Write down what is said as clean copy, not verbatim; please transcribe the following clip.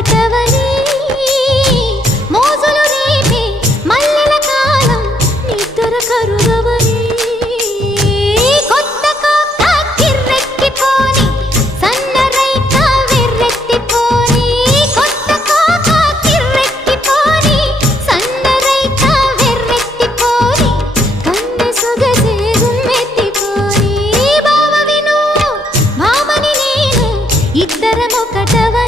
ఒకటవని మోజులు రేపే మల్లెల కాలం నిద్ర కరుగవని కొత్త కోక కిర్రెక్కిపోని సన్నరైక వెర్రెత్తిపోని కొత్త కోక కిర్రెక్కిపోని సన్నరైక వెర్రెత్తిపోని కన్నె సొగసే గుమ్మెత్తిపోని బావ విను భామని నేను ఇద్దరం ఒకటవని